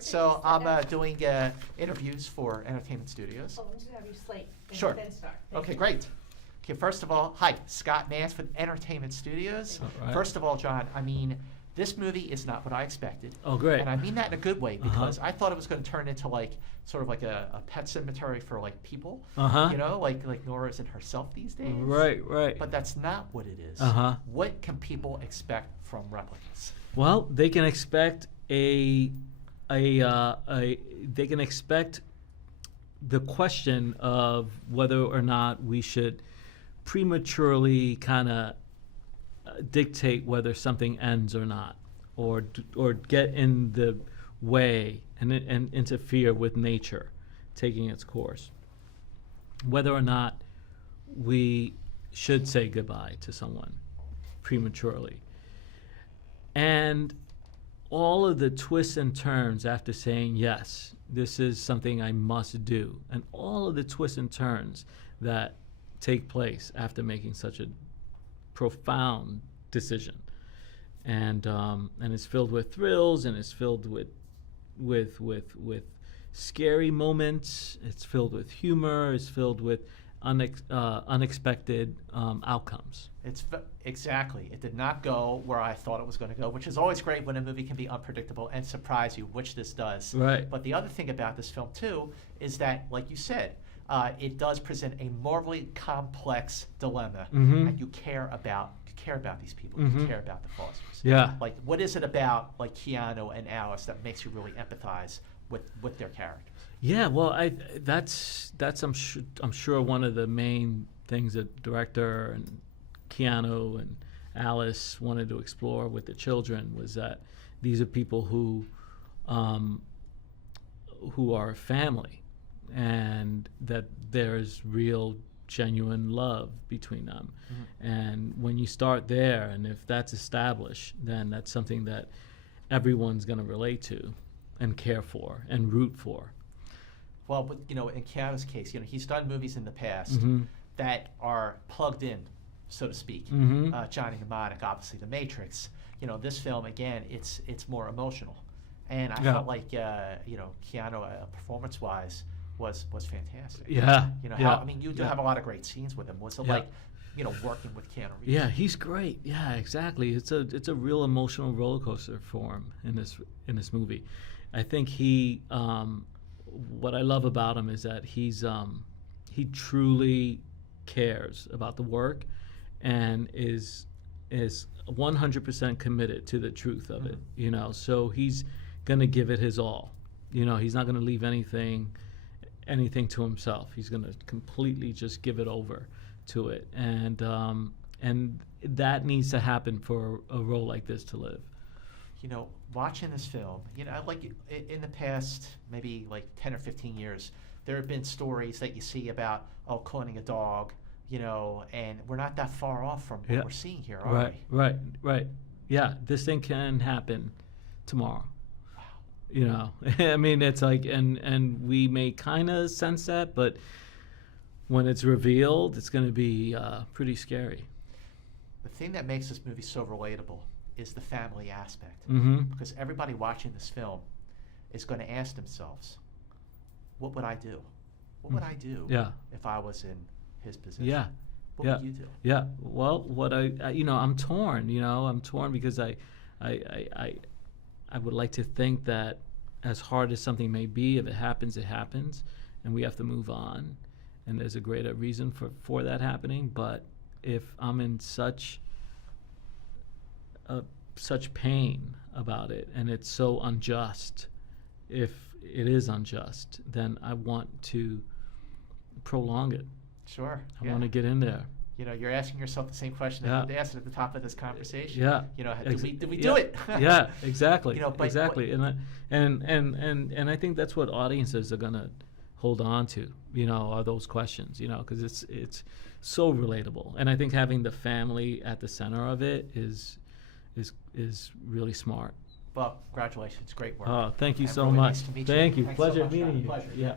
So I'm doing interviews for entertainment studios. Oh, I'm just gonna have you slate and Sure. then start. Thank Okay, you. great. Okay, first of all, hi, Scott Nance with Entertainment Studios. All right. First of all, John, I mean, this movie is not what I expected. Oh, great. And I mean that in a good way because I thought it was going to turn into like sort of like a pet cemetery for like people. Uh-huh. You know, like Nora isn't herself these days. Right. But that's not what it is. Uh-huh. What can people expect from Replicas? Well, they can expect they can expect the question of whether or not we should prematurely kind of dictate whether something ends or not, or get in the way and interfere with nature taking its course. Whether or not we should say goodbye to someone prematurely. And all of the twists and turns after saying, yes, this is something I must do, and all of the twists and turns that take place after making such a profound decision. And it's filled with thrills, and it's filled with scary moments. It's filled with humor. It's filled with unexpected outcomes. Exactly. It did not go where I thought it was going to go, which is always great when a movie can be unpredictable and surprise you, which this does. Right. But the other thing about this film, too, is that, like you said, it does present a morally complex dilemma, and you care about these people. You care about the Fosters. Yeah. Like, what is it about, like, Keanu and Alice that makes you really empathize with their characters? Yeah, well, that's I'm sure one of the main things that director and Keanu and Alice wanted to explore with the children was that these are people who are a family, and that there's real genuine love between them. And when you start there, and if that's established, then that's something that everyone's going to relate to and care for and root for. Well, but in Keanu's case, he's done movies in the past that are plugged in, so to speak. Johnny Mnemonic, obviously, The Matrix. This film again, it's more emotional, and I felt like Keanu, performance-wise, was fantastic. Yeah. I mean, you do have a lot of great scenes with him. Was it like, working with Keanu Reeves? Yeah, he's great. Yeah, exactly. It's a real emotional roller coaster for him in this movie. I think he. What I love about him is that he truly cares about the work, and is 100% committed to the truth of it. So he's gonna give it his all. He's not gonna leave anything to himself. He's gonna completely just give it over to it, and that needs to happen for a role like this to live. Watching this film, like in the past, maybe like 10 or 15 years, there have been stories that you see about, cloning a dog, and we're not that far off from what we're seeing here, are we? Right. Yeah, this thing can happen tomorrow. I mean, it's like, and we may kind of sense that, but when it's revealed, it's going to be pretty scary. The thing that makes this movie so relatable is the family aspect. Because everybody watching this film is going to ask themselves, what would I do? What would I do if I was in his position? Yeah. What would you do? Yeah. Well, what I'm torn. I'm torn because I would like to think that as hard as something may be, if it happens, it happens, and we have to move on, and there's a greater reason for that happening. But if I'm in such pain about it, and it's so unjust, if it is unjust, then I want to prolong it. Sure. I want to get in there. You're asking yourself the same question that you asked at the top of this conversation. Yeah. Did we do it? Yeah, exactly. Exactly. And I think that's what audiences are gonna hold on to. Are those questions. Because it's so relatable. And I think having the family at the center of it is really smart. Well, congratulations. Great work. Oh, thank you And so really much. nice to meet you. Thank you. Thanks so Pleasure much, meeting Scott. you. Pleasure. Yeah.